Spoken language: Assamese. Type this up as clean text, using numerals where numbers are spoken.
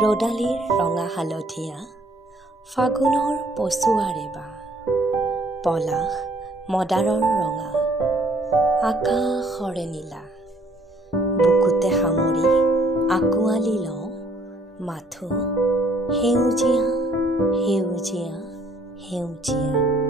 ৰদালিৰ ৰঙা হালধীয়া ফাগুনৰ পছুৱাৰে বা পলাশ মদাৰৰ ৰঙা আকাশৰে নীলা বুকুতে সামৰি আঁকোৱালি লওঁ মাথো সেউজীয়া সেউজীয়া সেউজীয়া